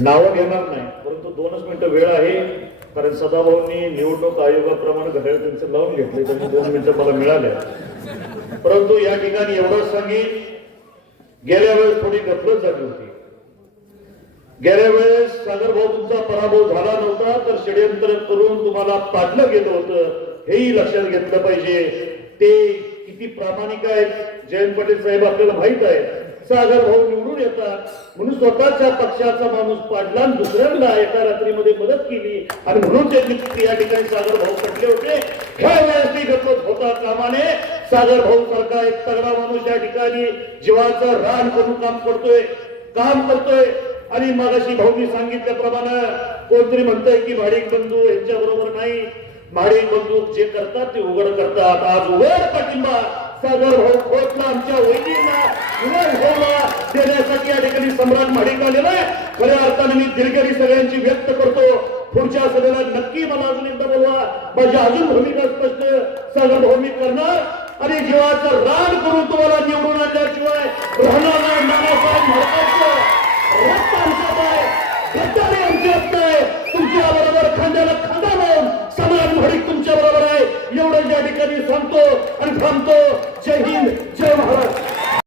नावं घेणार नाही, परंतु 2च मिनिटं वेळ आहे, कारण सदाभाऊंनी निवडणूक आयोगाप्रमाणे घड्याळ त्यांचं लावून घेतले, त्यांनी 2 मिनिटं मला मिळाल्या. परंतु या ठिकाणी एवढंच सांगेन, गेल्या वेळेस थोडी गफलत झाली होती. गेल्या वेळेस सागर भाऊंचा पराभव झाला नव्हता, तर षडयंत्र करून तुम्हाला पाडलं गेलं होतं, हेही लक्षात घेतलं पाहिजे. ते किती प्रामाणिक आहेत जयंत पाटील साहेब आपल्याला माहित आहे. सागर भाऊ निवडून येतात म्हणून स्वतःच्या पक्षाचा माणूस पाडला, दुसऱ्यांना एका रात्रीमध्ये मदत केली आणि म्हणून ते या ठिकाणी सागर भाऊ पडले होते. ह्या वेळेस ती गफलत होता कामाने. सागर भाऊ सारखा एक तगडा माणूस या ठिकाणी जीवाचं रान करून काम करतोय. आणि मगाशी भाऊनी सांगितल्याप्रमाणे कोणतरी म्हणतंय की भाडिक बंधू यांच्या बरोबर नाही, भाडिक बंधू जे करतात ते उघड करतात. आज उघड पाठिंबा सागर भाऊ खोतला आमच्या वैदिकला देण्यासाठी या ठिकाणी सम्राट भाडिक आलेला आहे. खऱ्या अर्थाने मी दिलगिरी सगळ्यांची व्यक्त करतो. पुढच्या सभेला नक्की मला अजून एकदा बोलवा, माझी अजून भूमिका स्पष्ट सागर भाऊ मी करणार आणि जीवाचं रान करून तुम्हाला निवडून आणल्याशिवाय राहणार नाही. नानासाहेब भारताचं रक्त आमच्यात आहे, गद्दारी आमच्यात नाही. तुमच्या बरोबर खांद्याला खांदा लावून सम्राट भाडिक तुमच्या बरोबर आहे, एवढं या ठिकाणी सांगतो आणि थांबतो.